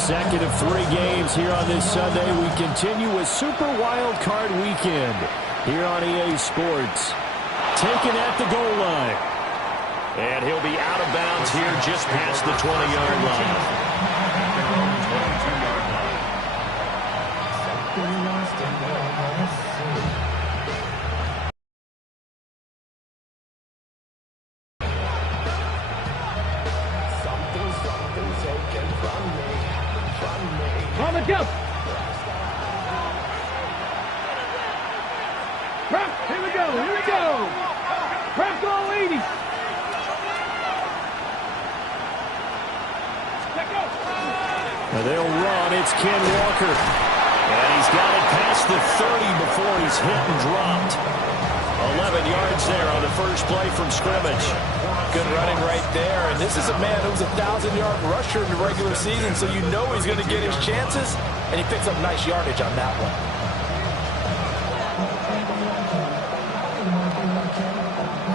Second of 3 games here on this Sunday. We continue with Super Wild Card Weekend here on EA Sports. Taken at the goal line. And he'll be out of bounds here just past the 20-yard line. On the jump. Prep, here we go. Prep goal 80. Now they'll run. It's Ken Walker. And he's got it past the 30 before he's hit and dropped. 11 yards there on the first play from scrimmage. Good running right there. And this is a man who was a 1,000-yard rusher in the regular season, so you know he's going to get his chances. And he picks up nice yardage on that one.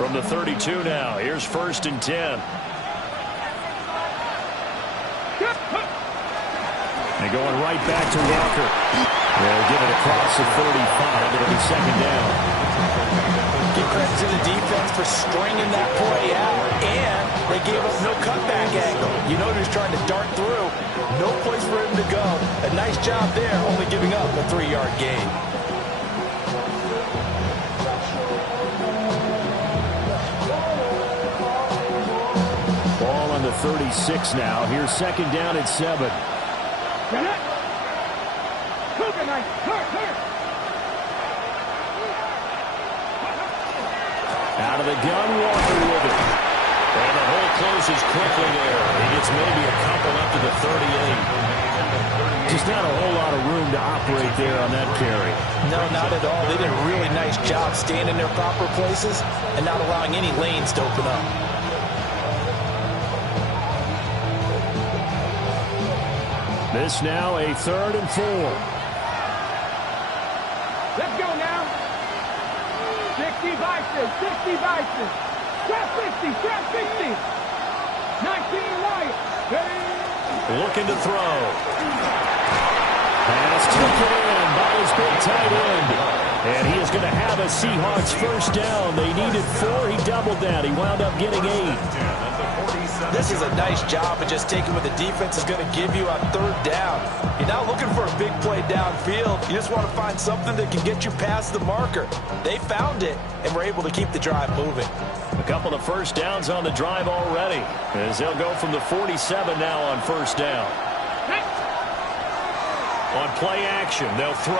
From the 32 now, here's 1st and 10. And going right back to Walker. They'll give it across the 35. It'll be 2nd down. Give credit to the defense for stringing that play out, and they gave up no cutback angle. You know he was trying to dart through. No place for him to go. A nice job there, only giving up a 3-yard gain. Ball on the 36 now. Here's 2nd down at 7. Out of the gun, Walker with it. And the hole closes quickly there. He gets maybe a couple up to the 38. Just not a whole lot of room to operate there on that carry. No, not at all. They did a really nice job staying in their proper places and not allowing any lanes to open up. This now a 3rd and 4. Let's go now. 60 Bison. Trap 60. 19 right. Looking to throw. Pass taken in by his big tight end. And he is going to have a Seahawks 1st down. They needed 4. He doubled that. He wound up getting 8. This is a nice job of just taking what the defense is going to give you on 3rd down. You're not looking for a big play downfield. You just want to find something that can get you past the marker. They found it and were able to keep the drive moving. A couple of 1st downs on the drive already, as they'll go from the 47 now on 1st down. On play action, they'll throw.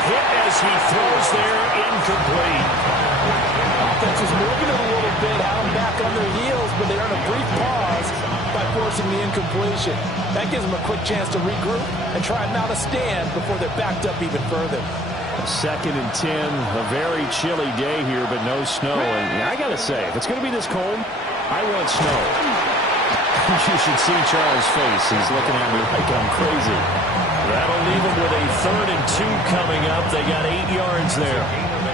Hit as he throws there, incomplete. Offense is moving a little bit, out and back on their heels, but they earn a brief pause by forcing the incompletion. That gives them a quick chance to regroup and try and mount a stand before they're backed up even further. 2nd and 10, a very chilly day here, but no snow. And I got to say, if it's going to be this cold, I want snow. You should see Charles' face. He's looking at me like I'm crazy. That'll leave them with a 3rd and 2 coming up. They got 8 yards there.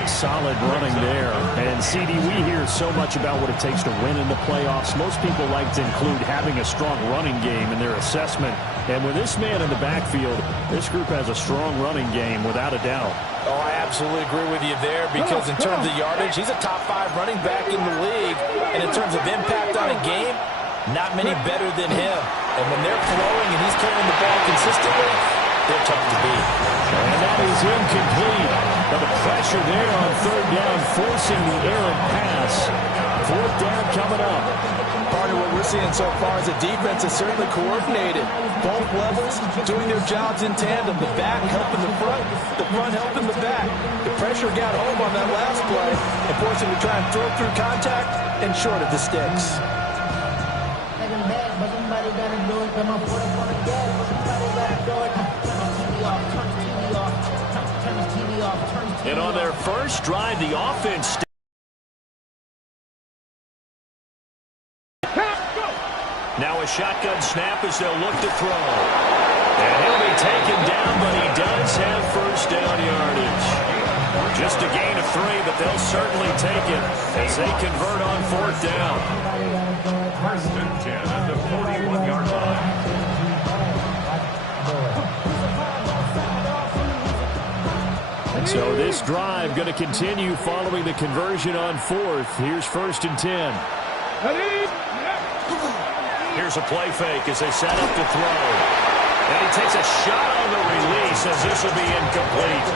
Solid running there. And, CD, we hear so much about what it takes to win in the playoffs. Most people like to include having a strong running game in their assessment. And with this man in the backfield, this group has a strong running game without a doubt. Oh, I absolutely agree with you there, because in terms of yardage, he's a top 5 running back in the league. And in terms of impact on a game, not many better than him. And when they're flowing and he's carrying the ball consistently, they're tough to beat. And that is incomplete. But the pressure there on 3rd down, forcing the errant pass. 4th down coming up. Part of what we're seeing so far is the defense is certainly coordinated. Both levels doing their jobs in tandem. The back helping the front helping the back. The pressure got home on that last play and forced him to try and throw through contact and short of the sticks. And on their first drive, the offense. Now a shotgun snap as they'll look to throw. And he'll be taken down, but he does have 1st down yardage. Just a gain of 3, but they'll certainly take it as they convert on 4th down. 1st and 10 at the 41-yard line. So this drive going to continue following the conversion on fourth. Here's 1st and 10. Here's a play fake as they set up to throw. And he takes a shot on the release as this will be incomplete.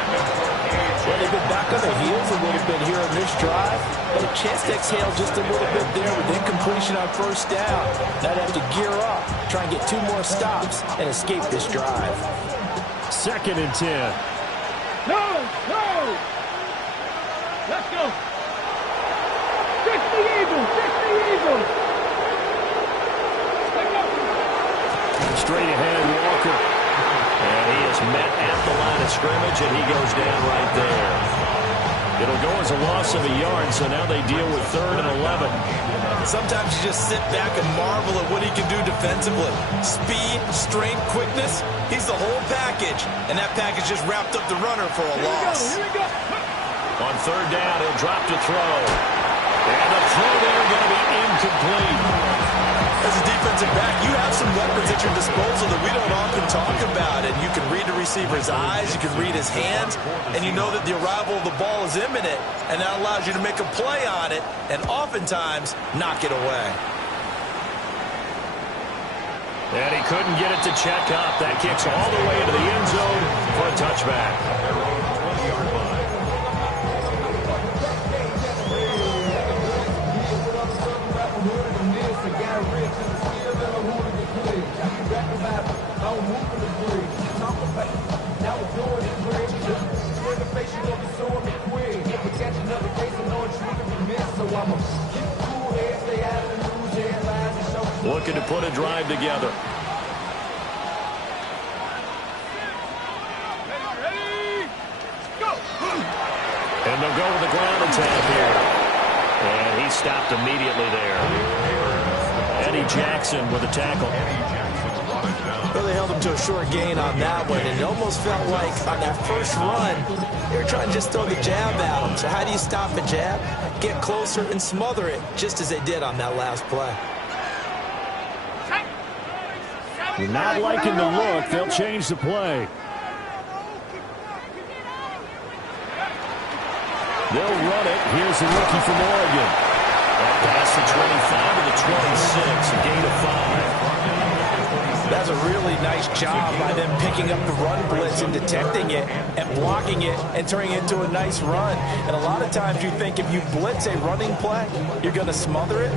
Well, they've been back on their heels a little bit here in this drive, but a chance to exhale just a little bit there with incompletion on 1st down. Now they have to gear up, try and get 2 more stops, and escape this drive. 2nd and 10. No! Let's go! Fix the Eagles! Straight ahead, Walker. And he is met at the line of scrimmage, and he goes down right there. It'll go as a loss of a yard, so now they deal with 3rd and 11. Sometimes you just sit back and marvel at what he can do defensively. Speed, strength, quickness, he's the whole package. And that package just wrapped up the runner for a loss. Here we go. On 3rd down, he'll drop to throw. And the throw there going to be incomplete. As a defensive back, you have some weapons at your disposal that we don't often talk about. And you can read the receiver's eyes, you can read his hands, and you know that the arrival of the ball is imminent, and that allows you to make a play on it and oftentimes knock it away. And he couldn't get it to check up. That kicks all the way into the end zone for a touchback. Looking to put a drive together. And they'll go with the ground attack here. And he stopped immediately there. Eddie Jackson with a tackle. Well, they held him to a short gain on that one, and it almost felt like on that first run, they were trying to just throw the jab at him. So how do you stop a jab? Get closer and smother it, just as they did on that last play. You're not liking the look. They'll change the play. They'll run it. Here's the rookie from Oregon. Past the 25 to the 26, a gain of 5. That's a really nice job by them picking up the run blitz and detecting it and blocking it and turning it into a nice run. And a lot of times you think if you blitz a running play, you're going to smother it.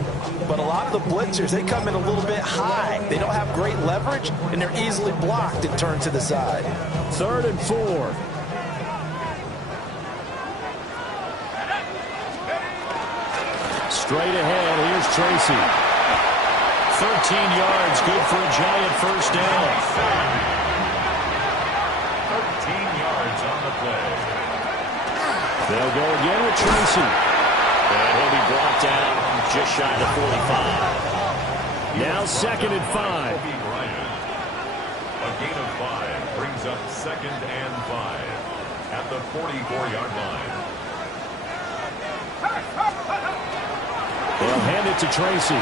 But a lot of the blitzers, they come in a little bit high. They don't have great leverage, and they're easily blocked and turned to the side. 3rd and 4. Straight ahead, here's Tracy. 13 yards, good for a Giant 1st down. 13 yards on the play. They'll go again with Tracy. And he'll be brought down just shy of 45. Now 2nd and 5. A gain of 5 brings up 2nd and 5 at the 44-yard line. They'll hand it to Tracy.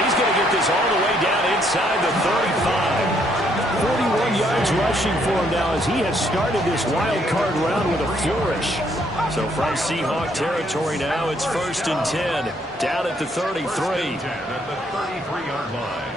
He's going to get this all the way down inside the 35. 41 yards rushing for him now as he has started this wild card round with a flourish. So from Seahawk territory now, it's 1st and 10, down at the 33. 10 at the 33-yard line.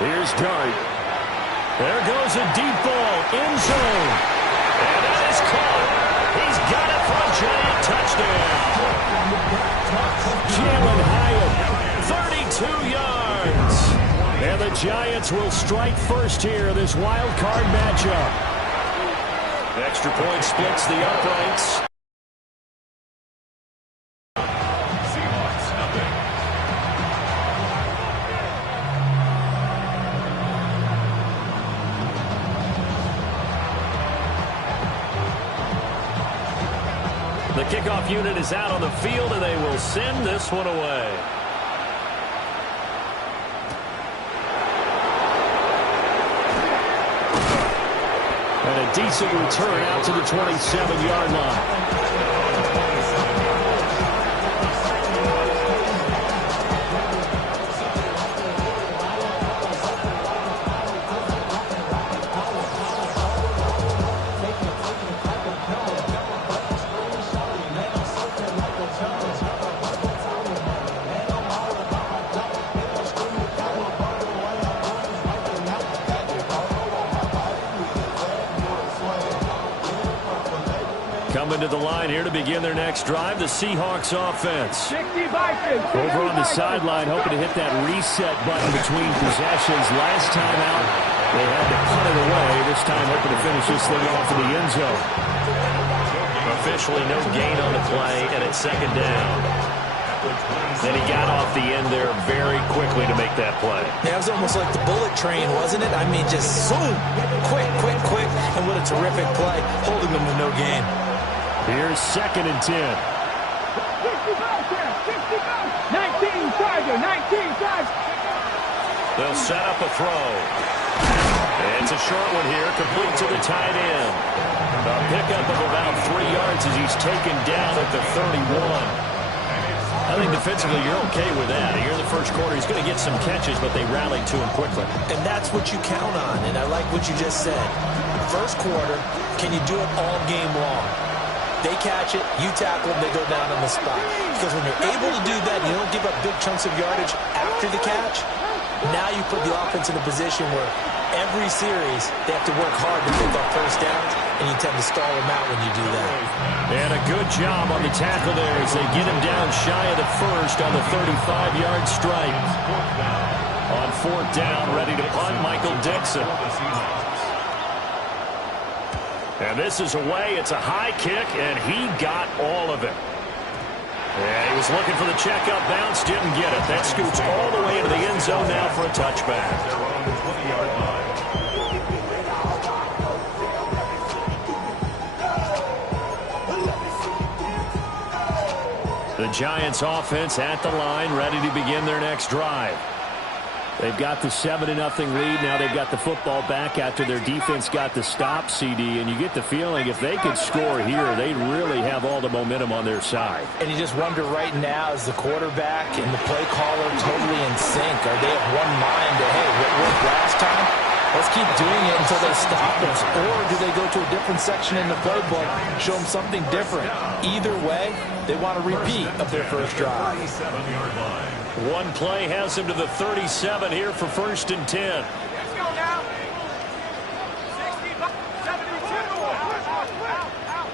Here's Dart. There goes a deep ball, end zone. And that is caught. He's got it for a Giant touchdown. Jalen Hyatt, 32 yards. And the Giants will strike first here in this wild card matchup. Extra point splits the uprights. Seahawks nothing. kickoff unit is out on the field, and they will send this one away. And a decent return out to the 27-yard line. Coming to the line here to begin their next drive, the Seahawks offense. Over on the sideline, hoping to hit that reset button between possessions. Last time out, they had to punt it away. This time, hoping to finish this thing off in the end zone. Officially no gain on the play, and it's second down. Then he got off the end there very quickly to make that play. Yeah, it was almost like the bullet train, wasn't it? I mean, just zoom, quick, and what a terrific play, holding them to no gain. Here's second and 10. 19 Tiger, 19 Tiger. They'll set up a throw. It's a short one here, complete to the tight end. A pickup of about 3 yards as he's taken down at the 31. I think defensively you're okay with that. Here in the first quarter, he's going to get some catches, but they rallied to him quickly. And that's what you count on, and I like what you just said. First quarter, can you do it all game long? They catch it, you tackle them, they go down on the spot. Because when you're able to do that, you don't give up big chunks of yardage after the catch. Now you put the offense in a position where every series they have to work hard to pick up first downs, and you tend to stall them out when you do that. And a good job on the tackle there as they get him down shy of the first on the 35-yard stripe. On fourth down, ready to punt, Michael Dixon. And this is away. It's a high kick, and he got all of it. Yeah, he was looking for the checkup bounce, didn't get it. That scoots all the way into the end zone now for a touchback. The Giants offense at the line, ready to begin their next drive. They've got the 7-0 lead. Now they've got the football back after their defense got the stop, CD. And you get the feeling if they could score here, they'd really have all the momentum on their side. And you just wonder right now, is the quarterback and the play caller totally in sync? Are they of one mind that, hey, what worked last time? Let's keep doing it until they stop us. Or do they go to a different section in the playbook, show them something different? Either way, they want a repeat of their first drive. One play has him to the 37 here for first and 10. Let's go now. 65, 72. Out.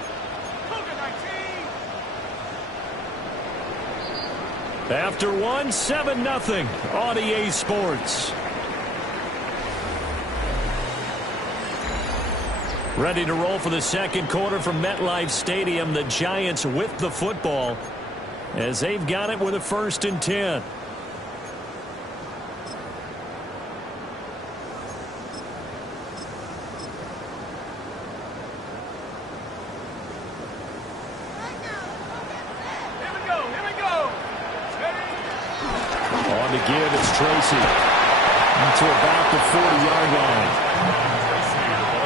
19. After one, 7-0 on EA Sports. Ready to roll for the second quarter from MetLife Stadium. The Giants with the football as they've got it with a first and 10. On to give, it's Tracy to about the 40-yard line.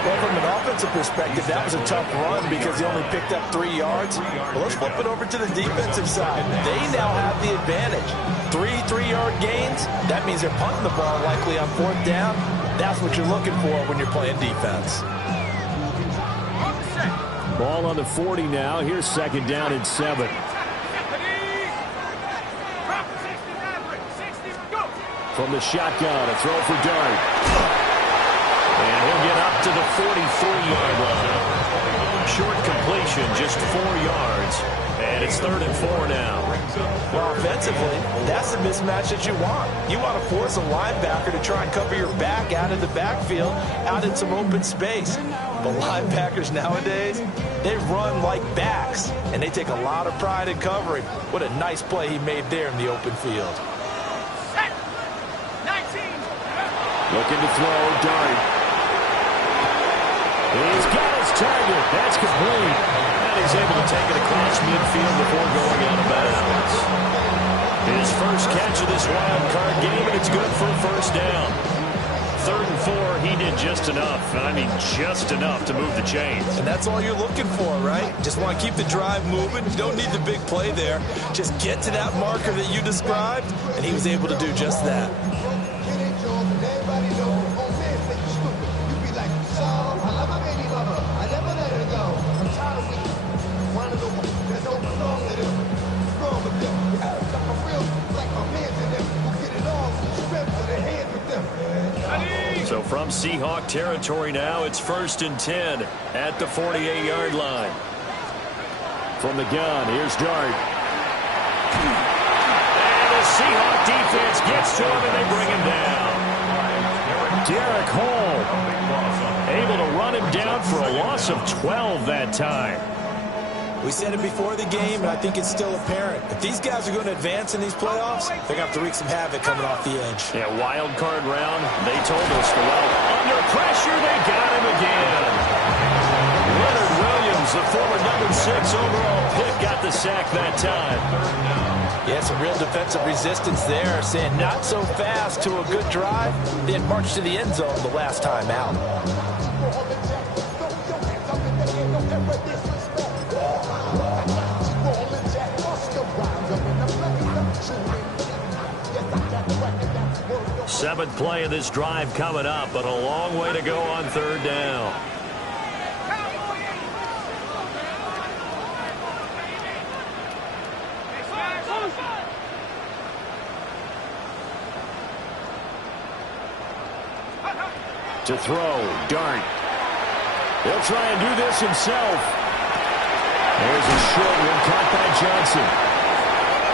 Well, from an offensive perspective, that was a tough run because he only picked up 3 yards. Well, let's flip it over to the defensive side. They now have the advantage. 3-3-yard gains. That means they're punting the ball likely on fourth down. That's what you're looking for when you're playing defense. Ball on the 40 now. Here's second down and 7. From the shotgun, a throw for Dart. And he'll get up to the 43-yard line. Short completion, just 4 yards. And it's 3rd and 4 now. Well, offensively, that's the mismatch that you want. You want to force a linebacker to try and cover your back out of the backfield, out in some open space. But linebackers nowadays, they run like backs, and they take a lot of pride in covering. What a nice play he made there in the open field. Looking to throw, Dart. He's got his target. That's complete. And he's able to take it across midfield before going out of bounds. His first catch of this wild card game, and it's good for a first down. 3rd and 4, he did just enough. I mean, just enough to move the chains. And that's all you're looking for, right? Just want to keep the drive moving. You don't need the big play there. Just get to that marker that you described, and he was able to do just that. So from Seahawk territory now, it's 1st and 10 at the 48-yard line. From the gun, here's Dart. And the Seahawk defense gets to him, and they bring him down. Derek Hall Able to run him down for a loss of 12 that time. We said it before the game, and I think it's still apparent. If these guys are going to advance in these playoffs, they're going to have to wreak some havoc coming off the edge. Yeah, wild card round, they told us, well, under pressure, they got him again. Leonard Williams, the former number 6 overall pick, got the sack that time. Yeah, some real defensive resistance there, saying not so fast to a good drive, then march to the end zone the last time out. Seventh play of this drive coming up, but a long way to go on 3rd down. to throw. Dart. He'll try and do this himself. There's a short one caught by Johnson.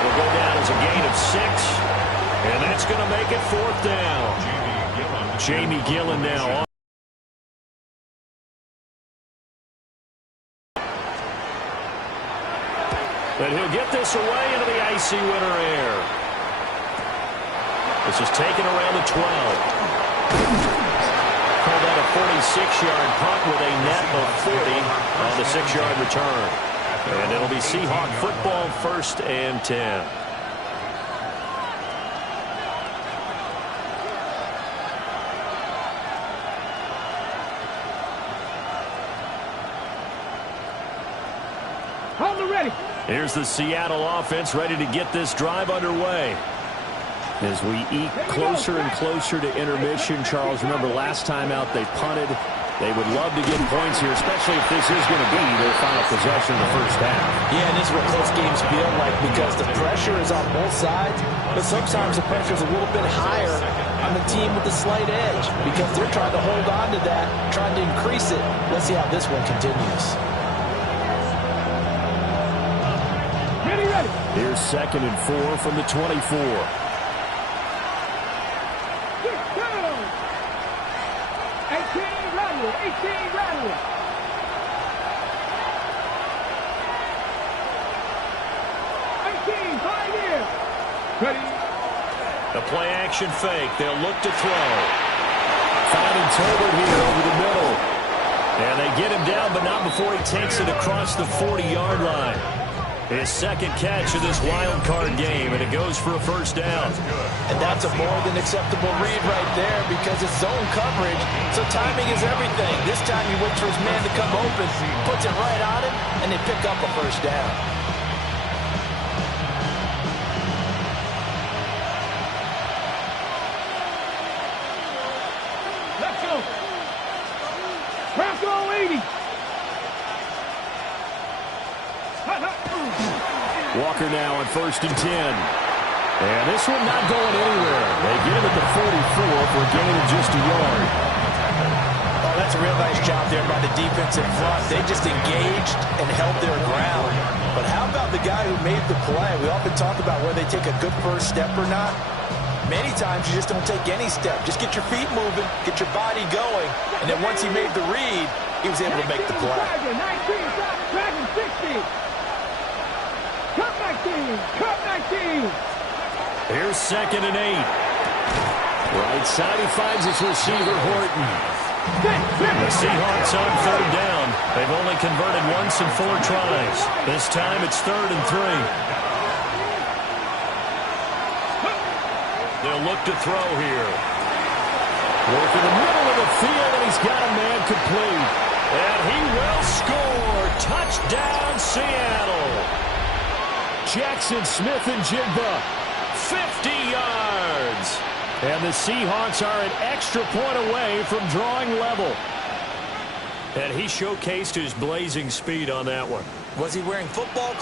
Will go down as a gain of 6. And that's going to make it 4th down. Jamie Gillen now on. But he'll get this away into the icy winter air. This is taken around the 12. Called out a 46-yard punt with a net of 40 on the 6-yard return. And it'll be Seahawk football, 1st and 10. Hold it ready. Here's the Seattle offense ready to get this drive underway. As we eke closer and closer to intermission, Charles, remember last time out they punted. They would love to get points here, especially if this is going to be their final possession in the first half. Yeah, and this is what close games feel like because the pressure is on both sides, but sometimes the pressure is a little bit higher on the team with the slight edge because they're trying to hold on to that, trying to increase it. Let's see how this one continues. Ready. Here's 2nd and 4 from the 24. 18 rattle. 18, 5 here. Ready. The play action fake. They'll look to throw. Finding Tolbert here over the middle. And they get him down, but not before he takes it across the 40-yard line. His 2nd catch of this wild card game, and it goes for a 1st down. And that's a more than acceptable read right there because it's zone coverage, so timing is everything. This time he waits for his man to come open, puts it right on him, and they pick up a 1st down. Let's go. Bronco 80. Walker now on 1st and 10. And this one not going anywhere. They get him at the 44 for a gain of just a yard. Oh, that's a real nice job there by the defense in front. They just engaged and held their ground. But how about the guy who made the play? We often talk about whether they take a good first step or not. Many times you just don't take any step. Just get your feet moving, get your body going. And then once he made the read, he was able to make the play. 19, Dragon 60. Cut 19. Here's 2nd and 8. Right side, he finds his receiver, Horton. The Seahawks on third down. They've only converted once in 4 tries. This time it's 3rd and 3. They'll look to throw here. Work in the middle of the field, and he's got a man complete. And he will score. Touchdown, Seattle. Jackson Smith-Njigba. 50 yards. And the Seahawks are an extra point away from drawing level. And he showcased his blazing speed on that one. Was he wearing football?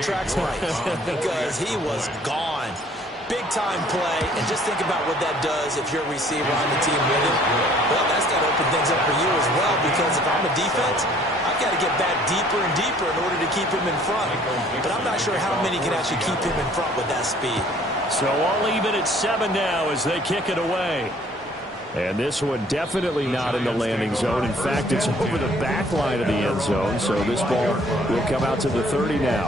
Tracks right because he was gone. Big time play, and just think about what that does if you're a receiver on the team with him. Well, that's got to open things up for you as well, because if I'm a defense, I've got to get back deeper and deeper in order to keep him in front. But I'm not sure how many can actually keep him in front with that speed. So all even at 7 now as they kick it away. And this one definitely not in the landing zone. In fact, it's over the back line of the end zone. So this ball will come out to the 30 now.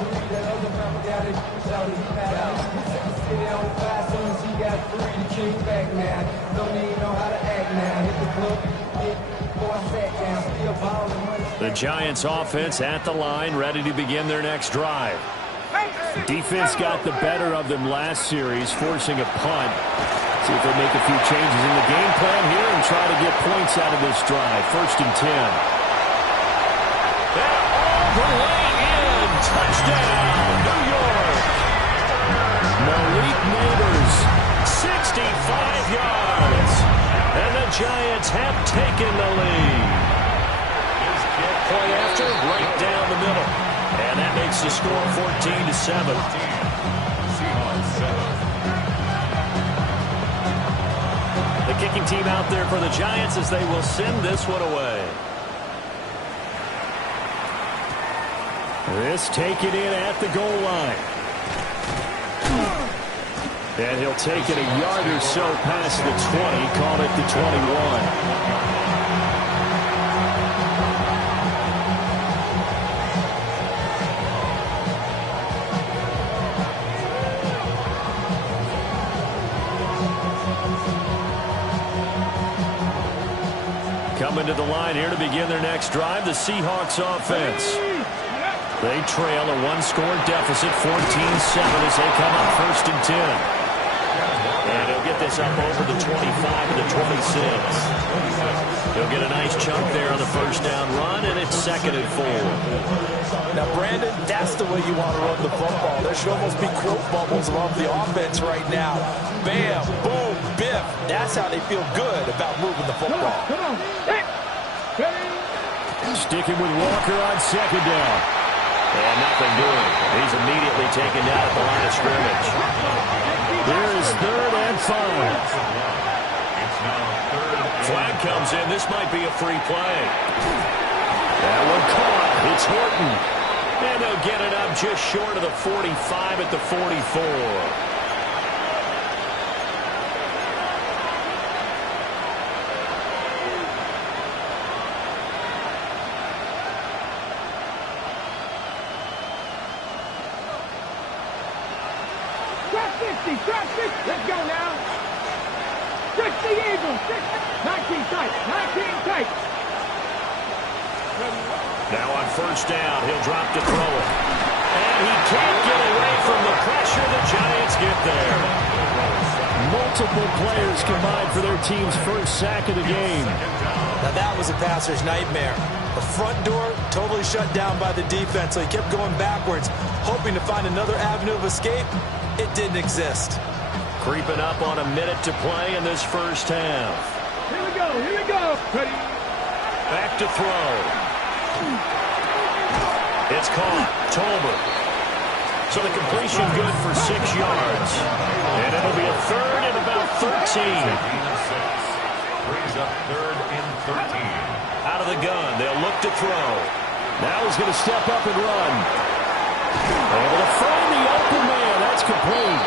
The Giants offense at the line, ready to begin their next drive. Defense got the better of them last series, forcing a punt. See if they make a few changes in the game plan here and try to get points out of this drive. 1st and 10. All the way in. Touchdown, New York. Malik Neighbors. 65 yards. And the Giants have taken the lead. Play after, right down the middle. And that makes the score 14-7. The kicking team out there for the Giants as they will send this one away. This taken in at the goal line. And he'll take it a yard or so past the 20, call it the 21. Coming to the line here to begin their next drive, the Seahawks offense. They trail a 1-score deficit, 14-7 as they come up 1st and 10. And he'll get this up over the 25 and the 26. He'll get a nice chunk there on the 1st down run, and it's 2nd and 4. Now, Brandon, that's the way you want to run the football. There should almost be quote bubbles off the offense right now. Bam, boom, biff. That's how they feel good about moving the football. Come on. Sticking with Walker on 2nd down. And nothing doing. He's immediately taken down at the line of scrimmage. Here is 3rd and 5. Flag comes in. This might be a free play. That one caught. It's Horton. And they'll get it up just short of the 45 at the 44. Drop 50. Let's go now. 60 Eagles. 19 tight. 19 tight. Now on 1st down, he'll drop to throw it. And he can't get away from the pressure. The Giants get there. Multiple players combined for their team's 1st sack of the game. Now that was a passer's nightmare. The front door totally shut down by the defense, so he kept going backwards, hoping to find another avenue of escape. It didn't exist. Creeping up on a minute to play in this 1st half. Here we go. Here we go. Ready. Back to throw. It's caught. Tolbert. So the completion good for 6 yards. And it'll be a third and about 13. Brings up third and 13. Out of the gun, they'll look to throw. Now he's going to step up and run. Able to find the open man. That's complete.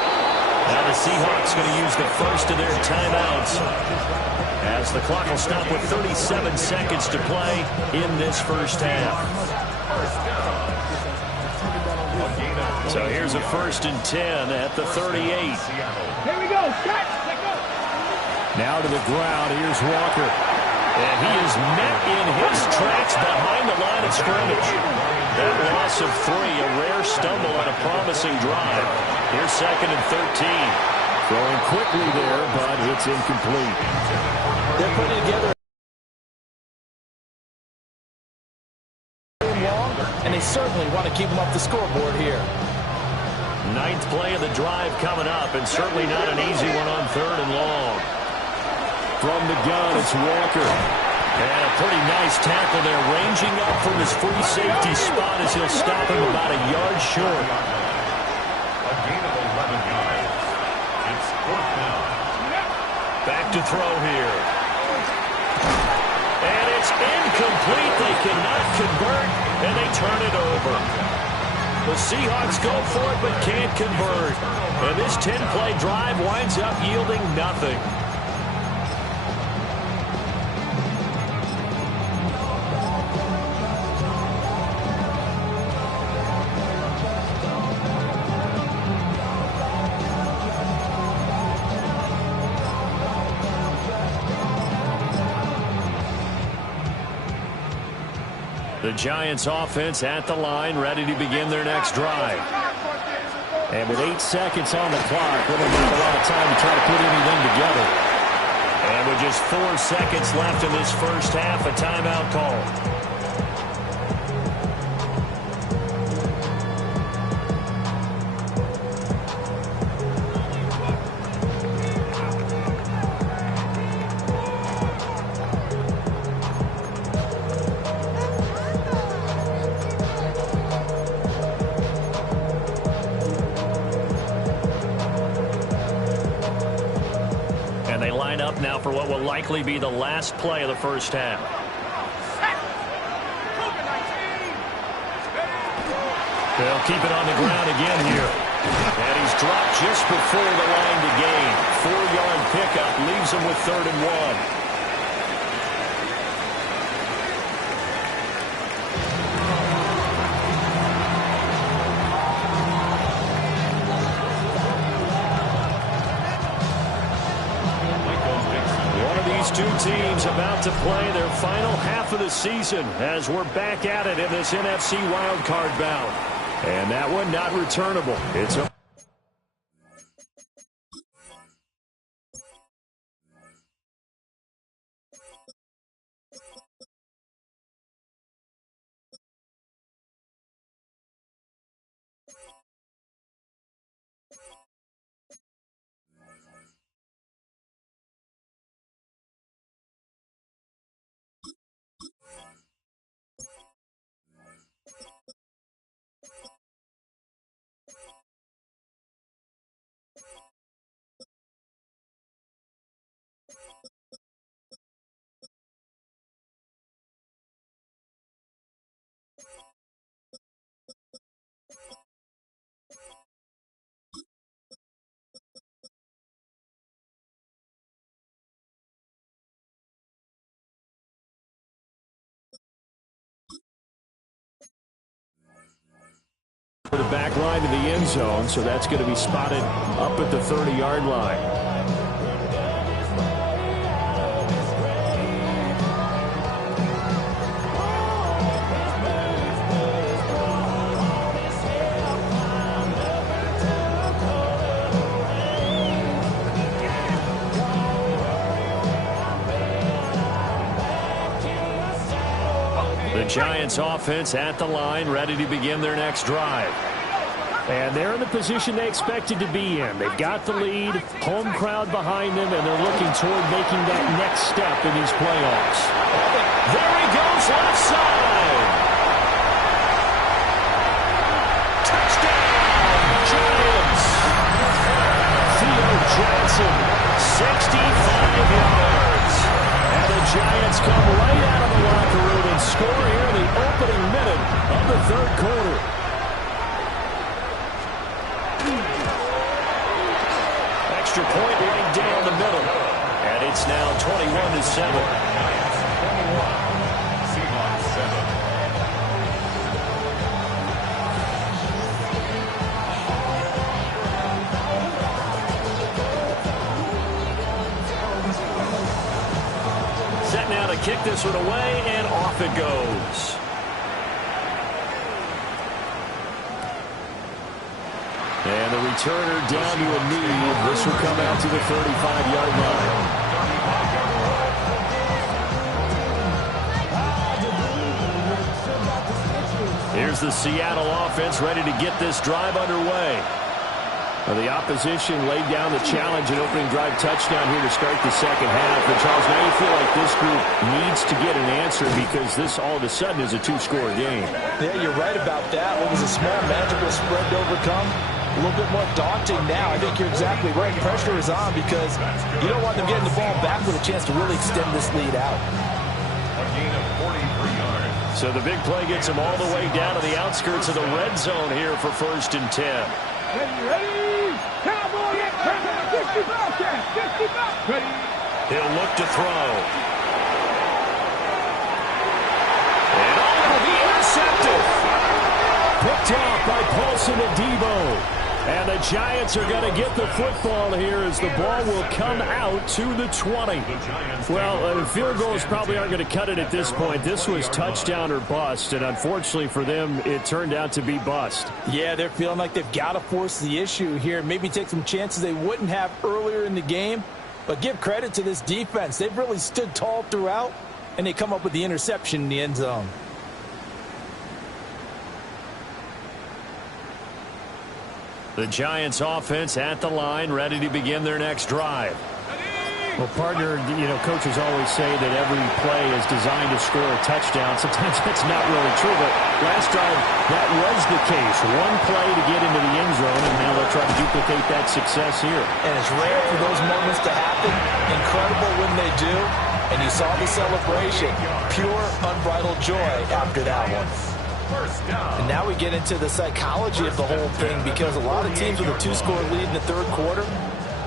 Now the Seahawks going to use the first of their timeouts as the clock will stop with 37 seconds to play in this first half. So here's a 1st and 10 at the 38. Here we go. Shot. Let's go. Now to the ground. Here's Walker. And he is met in his tracks behind the line of scrimmage. That loss of 3, a rare stumble on a promising drive. Here's 2nd and 13. Throwing quickly there, but it's incomplete. They're putting together long, and they certainly want to keep them up the scoreboard here. 9th play of the drive coming up, and certainly not an easy one on 3rd and long. From the gun, it's Walker. And a pretty nice tackle there, ranging up from his free safety spot as he'll stop him about a yard short. A gain of 11 yards. It's 4th down. Back to throw here. And it's incomplete. They cannot convert, and they turn it over. The Seahawks go for it but can't convert. And this 10-play drive winds up yielding nothing. The Giants offense at the line, ready to begin their next drive. And with 8 seconds on the clock, really not a lot of time to try to put anything together. And with just 4 seconds left in this first half, a timeout call. Now for what will likely be the last play of the first half. They'll keep it on the ground again here. And he's dropped just before the line to gain. 4-yard pickup leaves him with 3rd and 1. Two teams about to play their final half of the season as we're back at it in this NFC wildcard bout. And that one not returnable. It's a for the back line to the end zone, so that's going to be spotted up at the 30-yard line. Giants offense at the line, ready to begin their next drive. And they're in the position they expected to be in. They've got the lead, home crowd behind them, and they're looking toward making that next step in these playoffs. There he goes, left side. Touchdown, Johnson, 65 yards. And the Giants come right out of the locker room and score here in the opening minute of the third quarter. Extra point right down the middle. And it's now 21-7. Seahawks 7. Set now to kick this one away, and off it goes. And the returner down to a knee. This will come out to the 35-yard line. Here's the Seattle offense ready to get this drive underway. Well, the opposition laid down the challenge, an opening drive touchdown here to start the second half. And Charles, now you feel like this group needs to get an answer because this all of a sudden is a two-score game. Yeah, you're right about that. What was a small, manageable spread to overcome? A little bit more daunting now. I think you're exactly right. Pressure is on because you don't want them getting the ball back with a chance to really extend this lead out. A gain of 43 yards. So the big play gets him all the way down to the outskirts of the red zone here for 1st and 10. Ready? Cowboy, 50 Bobcats, 50 Bobcats. He'll look to throw. And will be intercepted. Picked off by Paulson Adebo. And the Giants are going to get the football here as the ball will come out to the 20. Well, field goals probably aren't going to cut it at this point. This was touchdown or bust, and unfortunately for them, it turned out to be bust. Yeah, they're feeling like they've got to force the issue here. Maybe take some chances they wouldn't have earlier in the game. But give credit to this defense. They've really stood tall throughout, and they come up with the interception in the end zone. The Giants offense at the line, ready to begin their next drive. Well, partner, coaches always say that every play is designed to score a touchdown. Sometimes that's not really true, but last drive, that was the case. One play to get into the end zone, and now they'll try to duplicate that success here. And it's rare for those moments to happen. Incredible when they do. And you saw the celebration. Pure, unbridled joy after that one. And now we get into the psychology of the whole thing because a lot of teams with a two-score lead in the third quarter,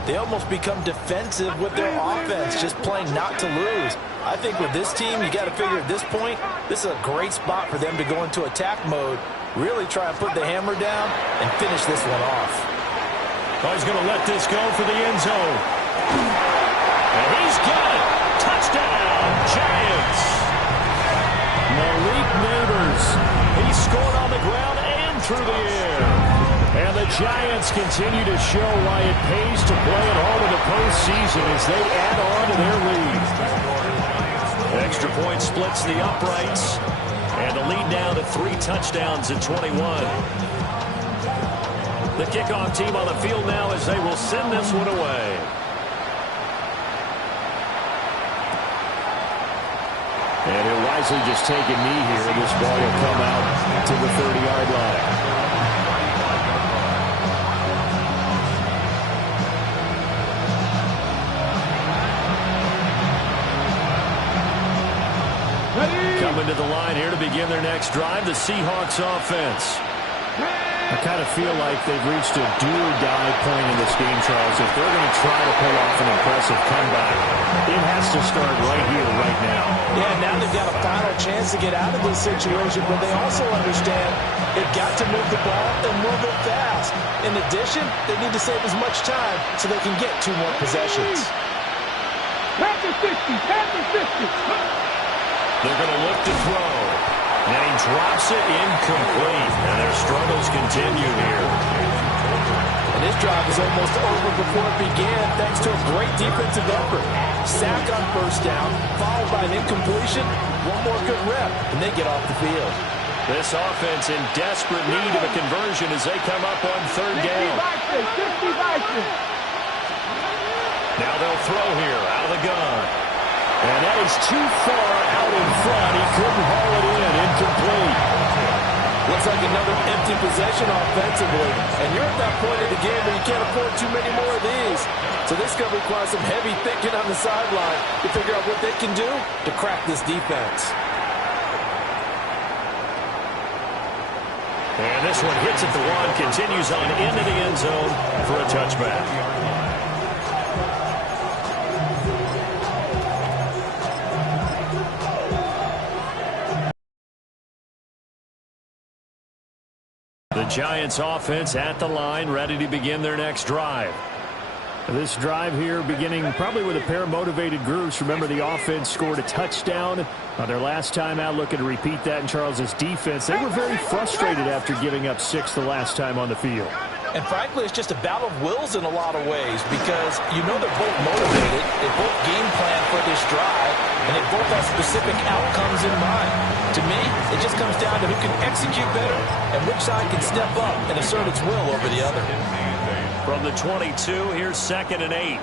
they almost become defensive with their offense, just playing not to lose. I think with this team, you got to figure at this point, this is a great spot for them to go into attack mode, really try and put the hammer down and finish this one off. Oh, he's going to let this go for the end zone. And he's got it. Touchdown, Giants. Malik Neighbors. He scored on the ground and through the air. And the Giants continue to show why it pays to play at home in the postseason as they add on to their lead. Extra point splits the uprights. And the lead down to 3 touchdowns at 21. The kickoff team on the field now as they will send this one away. And he'll wisely just take a knee here. This ball will come out to the 30-yard line. Coming to the line here to begin their next drive, the Seahawks offense. I kind of feel like they've reached a do-or-die point in this game, Charles. If they're going to try to pull off an impressive comeback, it has to start right here, right now. Yeah, now they've got a final chance to get out of this situation, but they also understand they've got to move the ball and move it fast. In addition, they need to save as much time so they can get 2 more possessions. Panther 50, Panther 50. They're going to look to throw. And he drops it incomplete. And their struggles continue here. And this drive is almost over before it began thanks to a great defensive effort. Sack on first down, followed by an incompletion. One more good rep, and they get off the field. This offense in desperate need of a conversion as they come up on 3rd down. 50 Vikings. Now they'll throw here out of the gun. And that is too far out in front. He couldn't haul it in. Incomplete. Looks like another empty possession offensively. And you're at that point of the game where you can't afford too many more of these. So this is going to require some heavy thinking on the sideline to figure out what they can do to crack this defense. And this one hits at the one, continues on into the end zone for a touchback. The Giants offense at the line, ready to begin their next drive. This drive here beginning probably with a pair of motivated groups. Remember, the offense scored a touchdown on their last time out, looking to repeat that in Charles's defense. They were very frustrated after giving up 6 the last time on the field. And frankly, it's just a battle of wills in a lot of ways because you know they're both motivated, they both game plan for this drive, and they both have specific outcomes in mind. To me, it just comes down to who can execute better and which side can step up and assert its will over the other. From the 22, here's 2nd and 8.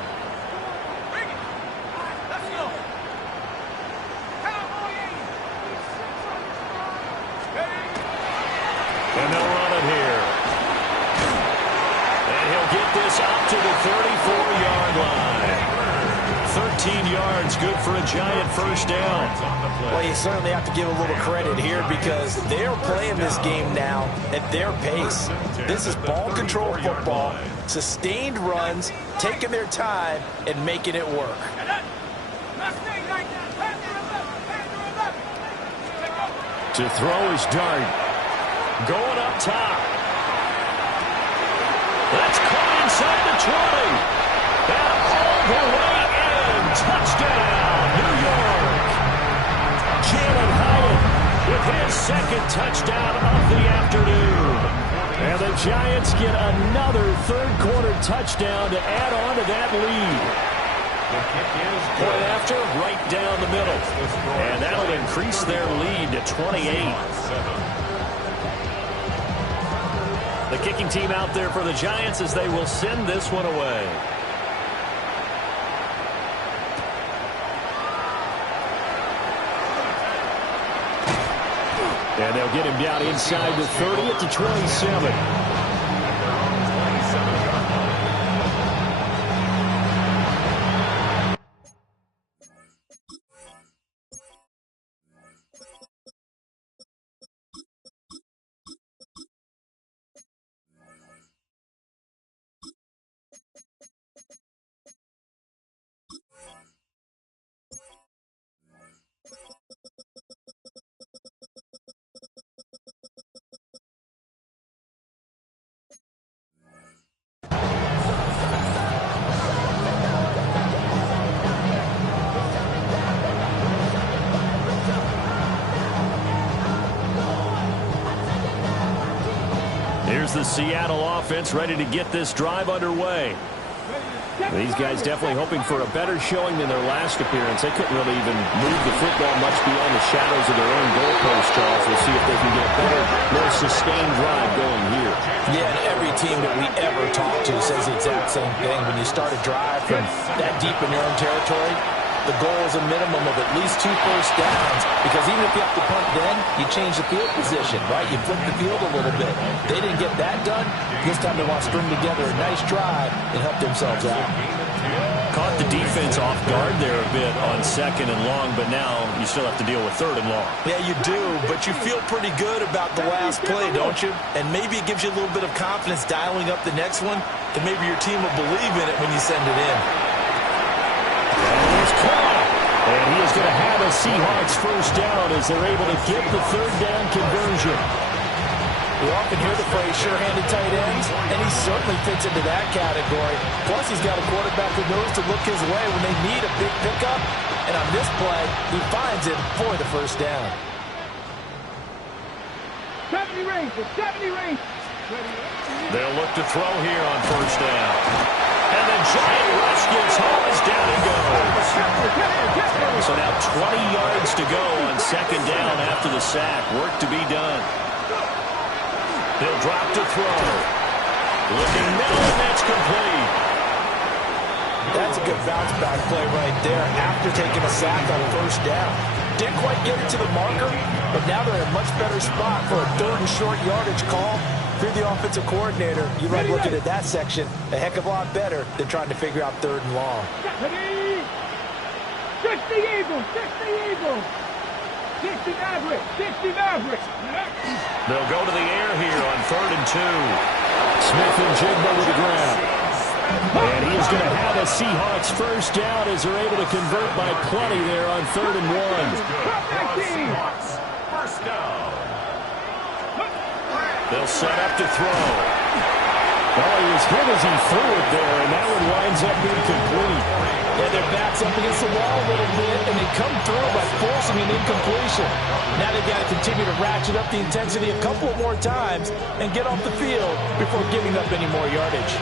And they'll run it here. And he'll get this out to the 34-yard line. 13 yards, good for a Giant first down. Well, you certainly have to give a little credit here because they're playing this game now at their pace. This is ball control football, sustained runs, taking their time, and making it work. To throw is Dart. Going up top. That's caught inside the 20. And all the way in. Touchdown, New York. Jalen Hyatt with his 2nd touchdown of the afternoon. And the Giants get another third-quarter touchdown to add on to that lead. Point after, right down the middle. And that'll increase their lead to 28. The kicking team out there for the Giants as they will send this one away. And they'll get him down inside the 30 at the 27. Here's the Seattle offense ready to get this drive underway. These guys definitely hoping for a better showing than their last appearance. They couldn't really even move the football much beyond the shadows of their own goalpost, Charles. We'll see if they can get a better, more sustained drive going here. Yeah, and every team that we ever talk to says the exact same thing. When you start a drive from that deep in your own territory, the goal is a minimum of at least 2 first downs because even if you have to punt then, you change the field position, right? You flip the field a little bit. They didn't get that done. This time they want to string together a nice drive and help themselves out. Caught the defense off guard there a bit on 2nd and long, but now you still have to deal with 3rd and long. Yeah, you do, but you feel pretty good about the last play, don't you? And maybe it gives you a little bit of confidence dialing up the next one, and maybe your team will believe in it when you send it in. And he is going to have a Seahawks first down as they're able to get the 3rd down conversion. We often hear the phrase sure-handed tight ends, and he certainly fits into that category. Plus, he's got a quarterback who knows to look his way when they need a big pickup. And on this play, he finds it for the first down. 70 range, 70 range. They'll look to throw here on first down. And the Giant rush gets home as down he goes. So now 20 yards to go on 2nd down after the sack. Work to be done. He'll drop to throw. Looking middle, and that's complete. That's a good bounce-back play right there after taking a sack on first down. Didn't quite get it to the marker, but now they're in a much better spot for a 3rd and short yardage call. If you're the offensive coordinator, you like looking at that section a heck of a lot better than trying to figure out 3rd and long. 60 Eagles, 60 Eagles. 60 Mavericks, 60 Mavericks. They'll go to the air here on 3rd and 2. Smith and Jigba with the ground. And he is going to have a Seahawks first down as they're able to convert by plenty there on 3rd and 1. First down. They'll set up to throw. Well, he was hit as he threw it there, and that one winds up being complete. Yeah, their back's up against the wall a little bit, and they come through by forcing an incompletion. Now they've got to continue to ratchet up the intensity a couple more times and get off the field before giving up any more yardage.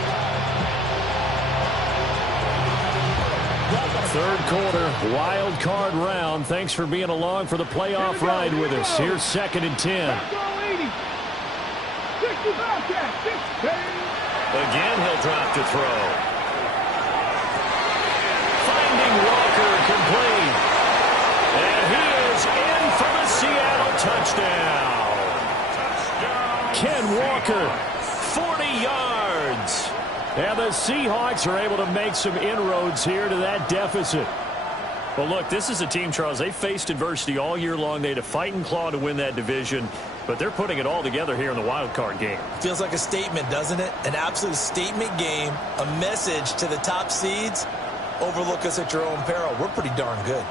3rd quarter, wild card round. Thanks for being along for the playoff ride with us. Here's 2nd and 10. Again, he'll drop to throw. Finding Walker complete. And he is in for the Seattle touchdown. Ken Walker. 40 yards. And the Seahawks are able to make some inroads here to that deficit. Well, look, this is a team, Charles. They faced adversity all year long. They had to fight and claw to win that division. But they're putting it all together here in the wild card game. Feels like a statement, doesn't it? An absolute statement game, a message to the top seeds. Overlook us at your own peril. We're pretty darn good.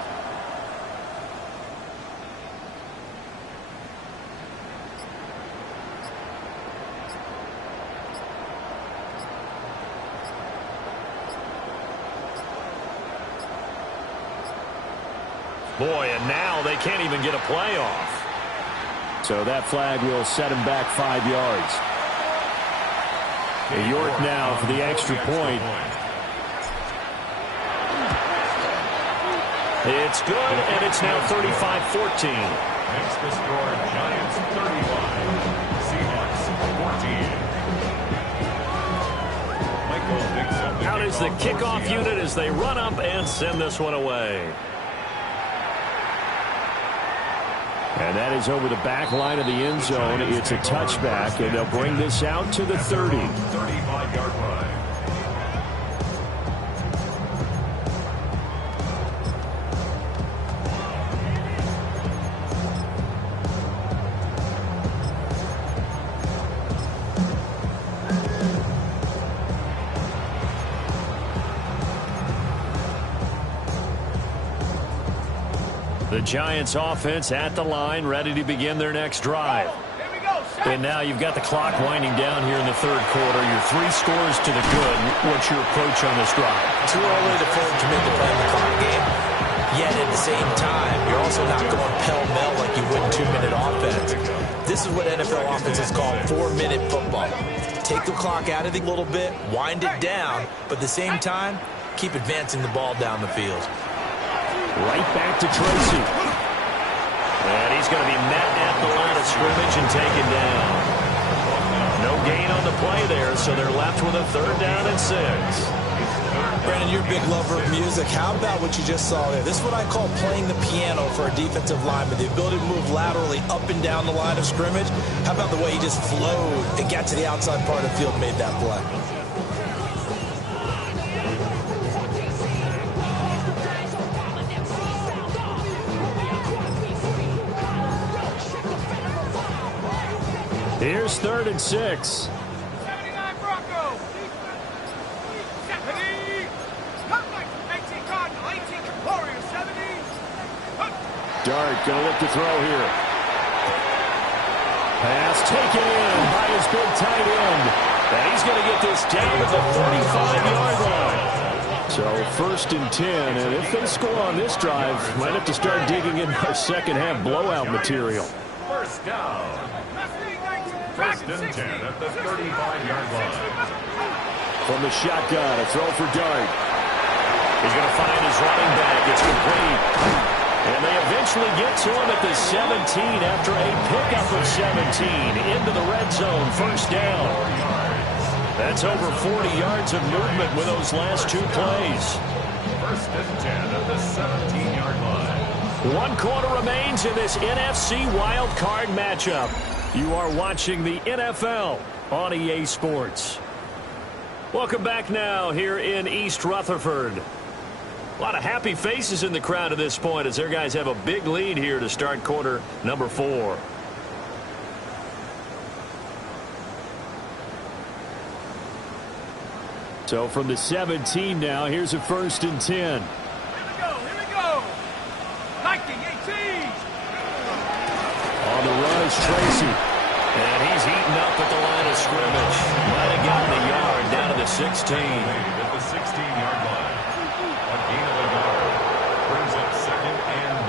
Boy, and now they can't even get a playoff. So that flag will set him back 5 yards. York now for the extra point. It's good, and it's now 35-14. Makes the score Giants 35, Seahawks 14. Out is the kickoff unit as they run up and send this one away. And that is over the back line of the end zone. It's a touchback, and they'll bring this out to the 30. 35-yard line. The Giants offense at the line, ready to begin their next drive. And now you've got the clock winding down here in the 3rd quarter. Your 3 scores to the good. What's your approach on this drive? Too early to fully commit to playing the clock game. Yet at the same time, you're also not going pell-mell like you would in 2-minute offense. This is what NFL offenses call 4-minute football. Take the clock out of it a little bit, wind it down, but at the same time, keep advancing the ball down the field. Right back to Tracy. And he's going to be met at the line of scrimmage and taken down. No gain on the play there, so they're left with a 3rd down and 6. Brandon, you're a big lover of music. How about what you just saw there? This is what I call playing the piano for a defensive lineman. The ability to move laterally up and down the line of scrimmage. How about the way he just flowed and got to the outside part of the field and made that play? Here's 3rd and 6. 79 Broncos. 70. 18 Cardinal. 18 Warriors. 70. Dart going to look to throw here. Pass taken in by his big tight end. And he's going to get this down to the 45-yard line. So 1st and 10, and if they score on this drive, might have to start digging in our second-half blowout material. First down. 1st and 10 at the 35-yard line. From the shotgun, a throw for Dart. He's going to find his running back. It's complete. And they eventually get to him at the 17 after a pickup of 17 into the red zone. First down. That's over 40 yards of movement with those last 2 plays. 1st and 10 at the 17-yard line. 1 quarter remains in this NFC wild card matchup. You are watching the NFL on EA Sports. Welcome back now here in East Rutherford. A lot of happy faces in the crowd at this point as their guys have a big lead here to start quarter number 4. So from the 17 now, here's a 1st and 10. Here we go. Viking 18. On the rush, Tracy. And he's eaten up at the line of scrimmage. Might have gotten a yard down to the 16. At the 16-yard line. A gain of a yard. Brings up 2nd and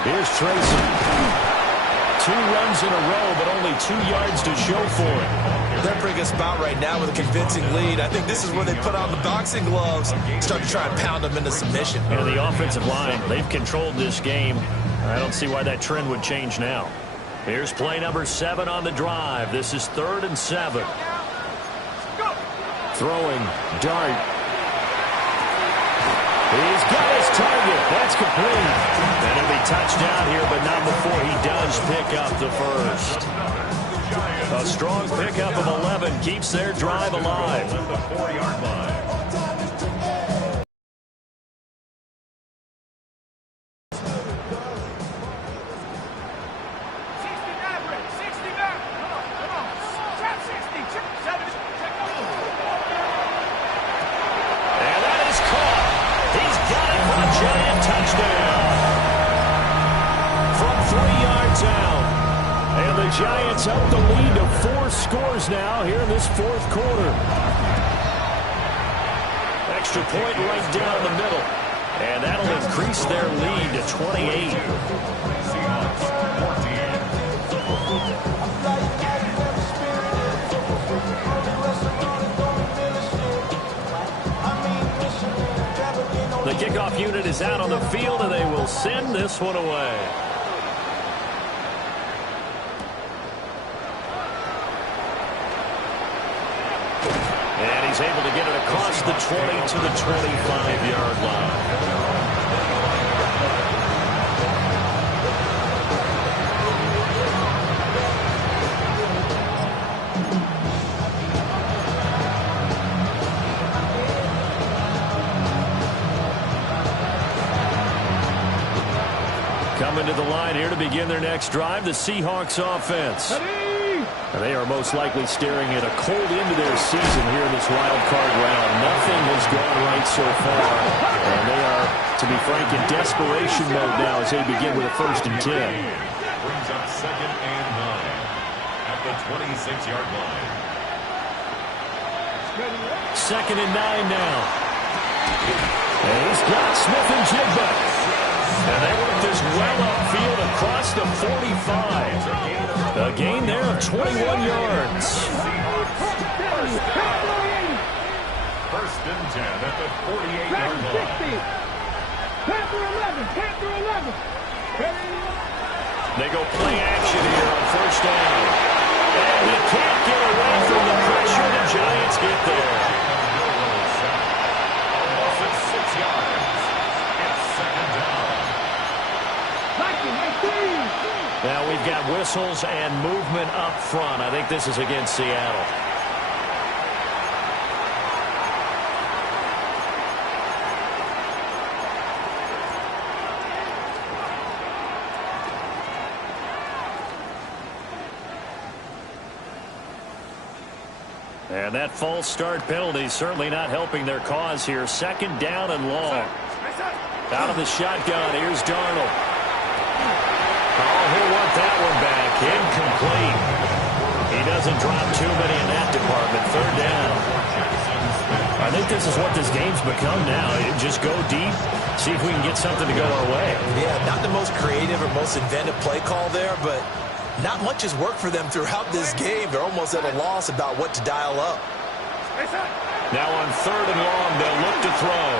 9. Here's Tracy. 2 runs in a row, but only 2 yards to show for it. They're bringing us about right now with a convincing lead. I think this is where they put on the boxing gloves, start to try and pound them into submission. And the offensive line, they've controlled this game. I don't see why that trend would change now. Here's play number 7 on the drive. This is 3rd and 7. Throwing, dart. He's got his target. That's complete. And it'll be touchdown here, but not before he does pick up the first. A strong pickup of 11 keeps their drive alive. At the 4-yard line. And that is caught. He's got it for a giant touchdown. From 3 yards out. And the Giants up the lead to 4 scores now here in this 4th quarter. Extra point right down the middle. And that'll increase their lead to 28. Seahawks 14. The kickoff unit is out on the field, and they will send this one away. And he's able to get it across the 20 to the 25-yard line. Coming to the line here to begin their next drive, the Seahawks offense. And they are most likely staring at a cold end to their season here in this wild card round. Nothing has gone right so far. And they are, to be frank, in desperation mode now as they begin with a 1st and 10. Brings up 2nd and 9 at the 26-yard line. 2nd and 9 now. And he's got Smith and Jigba. And they work this well upfield across the 45. A gain there of 21 yards. 1st and 10 at the 48-yard line. Panther 11. They go play action here on 1st down. And he can't get away from the pressure. The Giants get there. Almost at 6 yards. It's 2nd down. Now we've got whistles and movement up front. I think this is against Seattle. And that false start penalty certainly not helping their cause here. 2nd down and long. Out of the shotgun, here's Darnold. Oh, he'll want that one back. Incomplete. He doesn't drop too many in that department. 3rd down. I think this is what this game's become now. Just go deep, see if we can get something to go our way. Yeah, not the most creative or most inventive play call there, but not much has worked for them throughout this game. They're almost at a loss about what to dial up. Now on 3rd and long, they'll look to throw.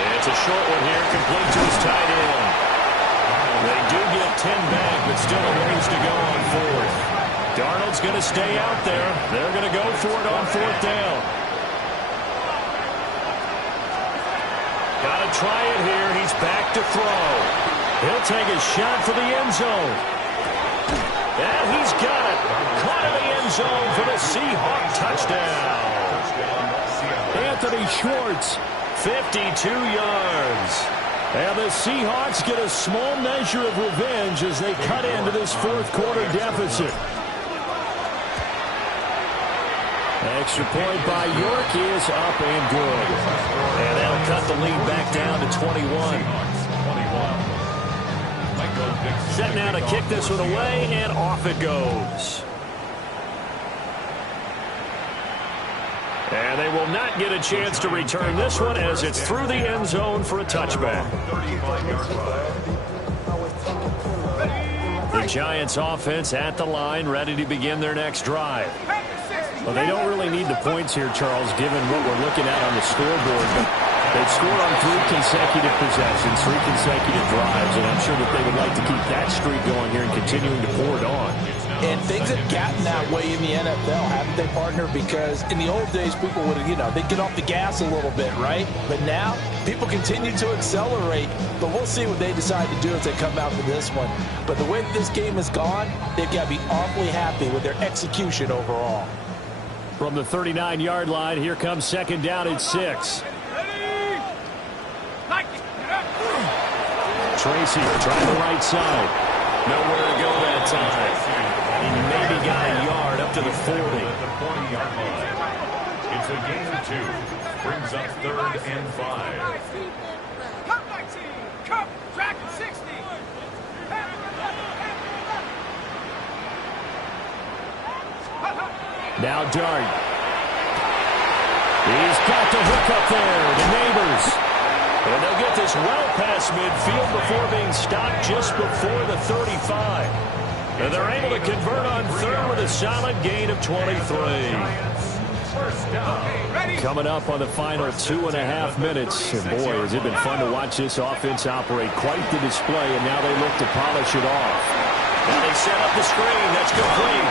And it's a short one here, complete to his tight end. They do get 10 back, but still a ways to go on 4th. Darnold's going to stay out there. They're going to go for it on 4th down. Got to try it here. He's back to throw. He'll take a shot for the end zone. And he's got it. Caught in the end zone for the Seahawk touchdown. Anthony Schwartz. 52 yards. And the Seahawks get a small measure of revenge as they cut into this fourth quarter deficit. Extra point by York is up and good. And that'll cut the lead back down to 21. Set now to kick this one away, and off it goes. And they will not get a chance to return this one as it's through the end zone for a touchback. The Giants offense at the line, ready to begin their next drive. Well, they don't really need the points here, Charles, given what we're looking at on the scoreboard. But they've scored on 3 consecutive possessions, 3 consecutive drives, and I'm sure that they would like to keep that streak going here and continuing to pour it on. And things have gotten that way in the NFL, haven't they, partner? Because in the old days, people would, they'd get off the gas a little bit, right? But now, people continue to accelerate. But we'll see what they decide to do as they come out to this one. But the way that this game has gone, they've got to be awfully happy with their execution overall. From the 39-yard line, here comes second down at 6. Tracy trying the right side. Nowhere to go that time. He maybe got a yard up to the 40. It's a gain of 2. Brings up 3rd and 5. Come, my team! Come! Track 60! Now Dart. He's got the hook up there. The Neighbors. And they'll get this well past midfield before being stopped just before the 35. And they're able to convert on 3rd with a solid gain of 23. Coming up on the final 2.5 minutes. And boy, has it been fun to watch this offense operate. Quite the display, and now they look to polish it off. And they set up the screen. That's complete.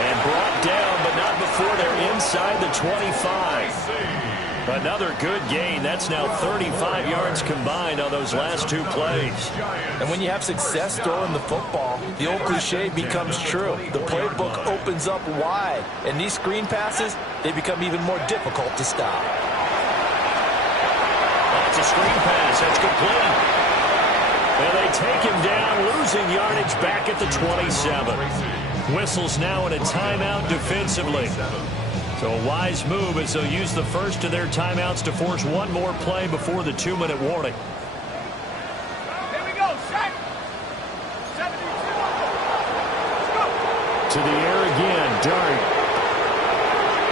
And brought down, but not before they're inside the 25. Another good gain. That's now 35 yards combined on those last 2 plays. And when you have success throwing the football, the old cliche becomes true. The playbook opens up wide. And these screen passes, they become even more difficult to stop. That's a screen pass. That's complete. And they take him down, losing yardage back at the 27. Whistles now in a timeout defensively. So a wise move as they'll use the first of their timeouts to force one more play before the 2-minute warning. Here we go, set! 72. Let's go! To the air again, Dart.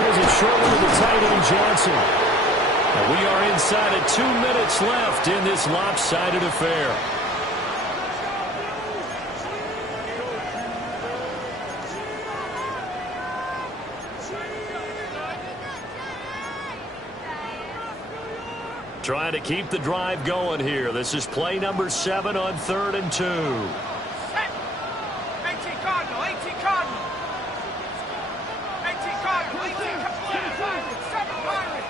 There's a short one to the tight end, Johnson. And we are inside of 2 minutes left in this lopsided affair. Trying to keep the drive going here. This is play number 7 on 3rd and 2. Set! 18 Cardinal, 18 Cardinal! 18 Cardinal, 18 Cardinal! 7 Pirates!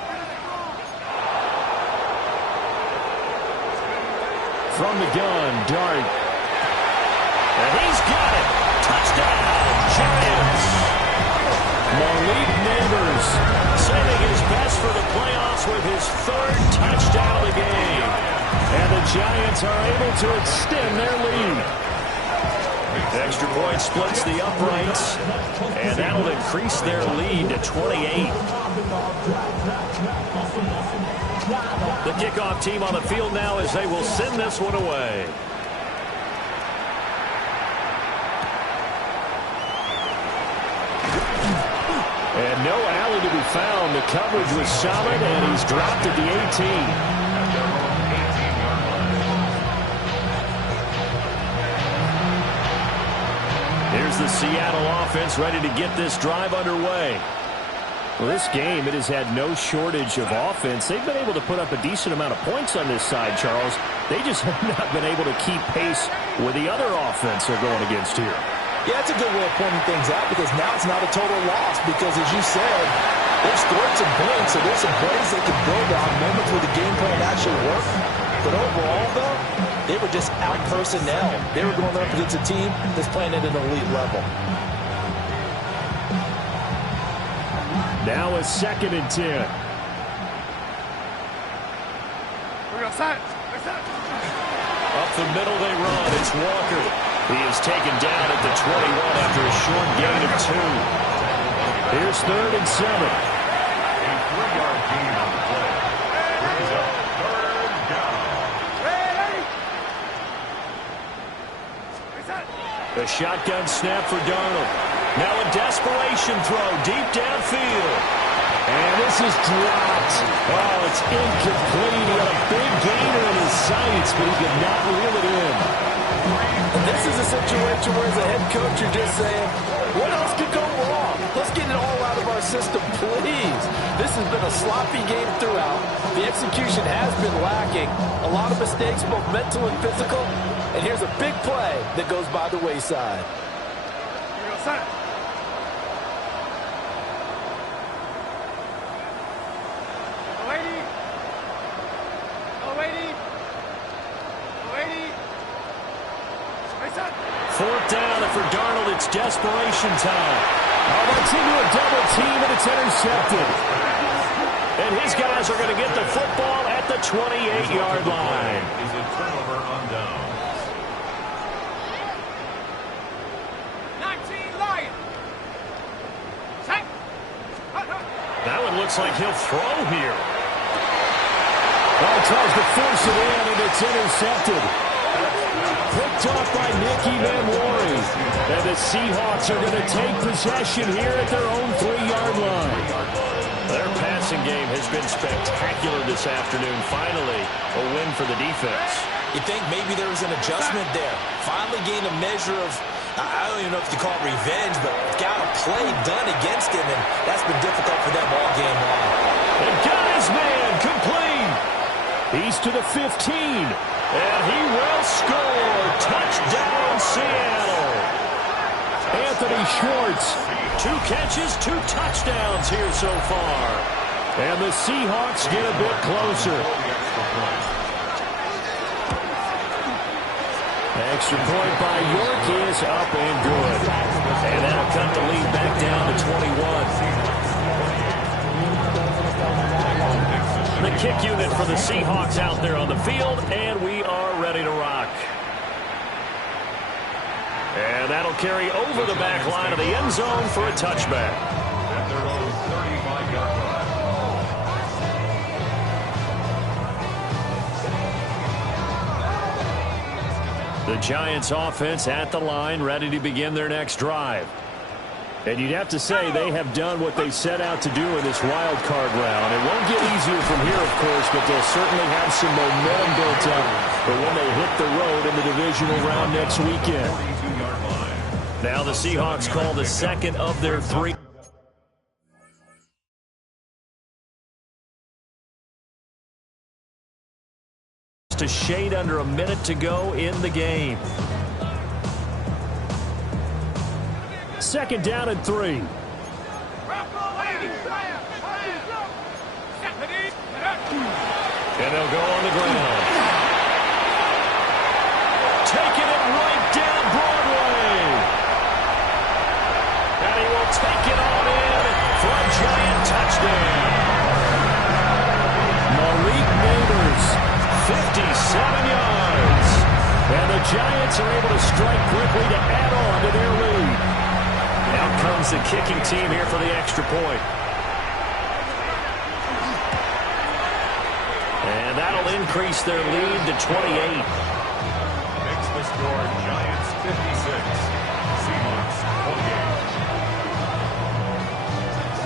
From the gun, Dart. And he's got it. Touchdown, Giants. Malik Neighbors saving his best for the playoffs with his 3rd touchdown of the game. And the Giants are able to extend their lead. Extra point splits the uprights, and that'll increase their lead to 28. The kickoff team on the field now as they will send this one away. And no alley to be found. The coverage was solid, and he's dropped at the 18. Here's the Seattle offense ready to get this drive underway. Well, this game, it has had no shortage of offense. They've been able to put up a decent amount of points on this side, Charles. They just have not been able to keep pace with the other offense they're going against here. Yeah, that's a good way of pointing things out because now it's not a total loss because, as you said, they've scored some points, so there's some plays they can build on, moments where the game plan actually worked. But overall, though, They were just out personnel. They were going up against a team that's playing at an elite level. Now a 2nd and 10. Up the middle they run. It's Walker. He is taken down at the 21 after a short gain of 2. Here's 3rd and 7. A 3-yard gain on the play. Brings up 3rd down. The shotgun snap for Darnold. Now a desperation throw deep downfield. And this is dropped. Oh, it's incomplete. He had a big gainer in his sights, but he could not reel it in. And this is a situation where, as a head coach, you're just saying, what else could go wrong? Let's get it all out of our system, please. This has been a sloppy game throughout. The execution has been lacking. A lot of mistakes, both mental and physical. And here's a big play that goes by the wayside. Fourth down, and for Darnold, it's desperation time. Oh, that's into a double team, and it's intercepted. And his guys are going to get the football at the 28-yard line. Is a turnover on downs. 19 Lions. That one looks like he'll throw here. Oh, tries to force it in, and it's intercepted. Picked off by Nicky Van Worry. And the Seahawks are going to take possession here at their own 3-yard line. Their passing game has been spectacular this afternoon. Finally, a win for the defense. You think maybe there was an adjustment there. Finally gained a measure of, I don't even know if you call it revenge, but got a play done against him, and that's been difficult for them all game long. And got his man complete. He's to the 15. And he will score. Touchdown, Seattle. Anthony Schwartz. 2 catches, 2 touchdowns here so far. And the Seahawks get a bit closer. Extra point by York is up and good. And that'll cut the lead back down to 21. The kick unit for the Seahawks out there on the field, and we are ready to rock. And that'll carry over the back line of the end zone for a touchback. At their own 35-yard line. The Giants offense at the line, ready to begin their next drive. And you'd have to say they have done what they set out to do in this wild card round. It won't get easier from here, of course, but they'll certainly have some momentum built up for when they hit the road in the divisional round next weekend. 42-yard line. Now the Seahawks call the second of their 3. To shade under a minute to go in the game. 2nd down and 3. And they'll go on the ground. Taking it right down Broadway. And he will take it on in for a Giant touchdown. Malik Neighbors, 57 yards. and the Giants are able to strike quickly to add on to their lead. Out comes the kicking team here for the extra point. And that'll increase their lead to 28. Makes the score Giants 56. Seahawks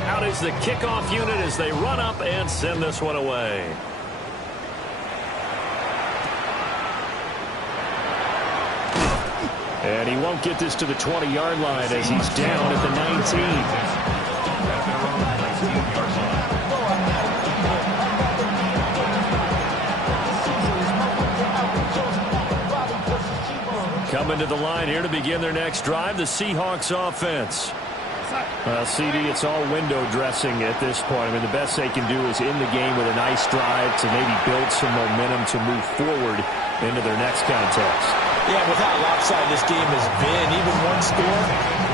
28. Out is the kickoff unit as they run up and send this one away. And he won't get this to the 20-yard line as he's down at the 19. At their own 19-yard line. Coming to the line here to begin their next drive, the Seahawks offense. CD, it's all window dressing at this point. I mean, the best they can do is in the game with a nice drive to maybe build some momentum to move forward into their next contest. Yeah, with how lopsided this game has been, even one score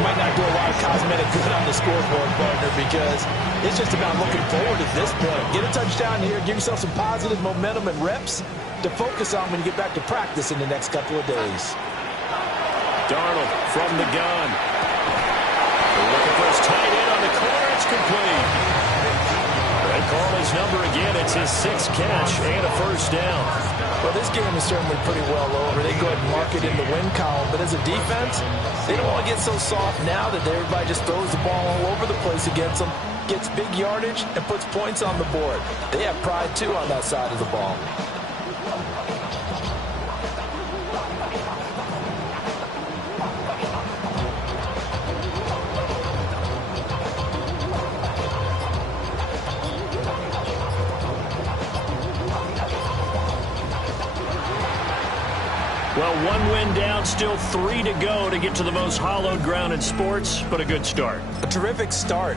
might not do a lot of cosmetic good on the scoreboard, partner, because it's just about looking forward at this point. Get a touchdown here, give yourself some positive momentum and reps to focus on when you get back to practice in the next couple of days. Darnold from the gun. They're looking for his tight end on the corner. It's complete. They call his number again. It's his 6th catch and a first down. Well, this game is certainly pretty well over. They go ahead and mark it in the win column. But as a defense, they don't want to get so soft now that everybody just throws the ball all over the place against them, gets big yardage, and puts points on the board. They have pride, too, on that side of the ball. Well, 1 win down, still 3 to go to get to the most hallowed ground in sports, but a good start. A terrific start.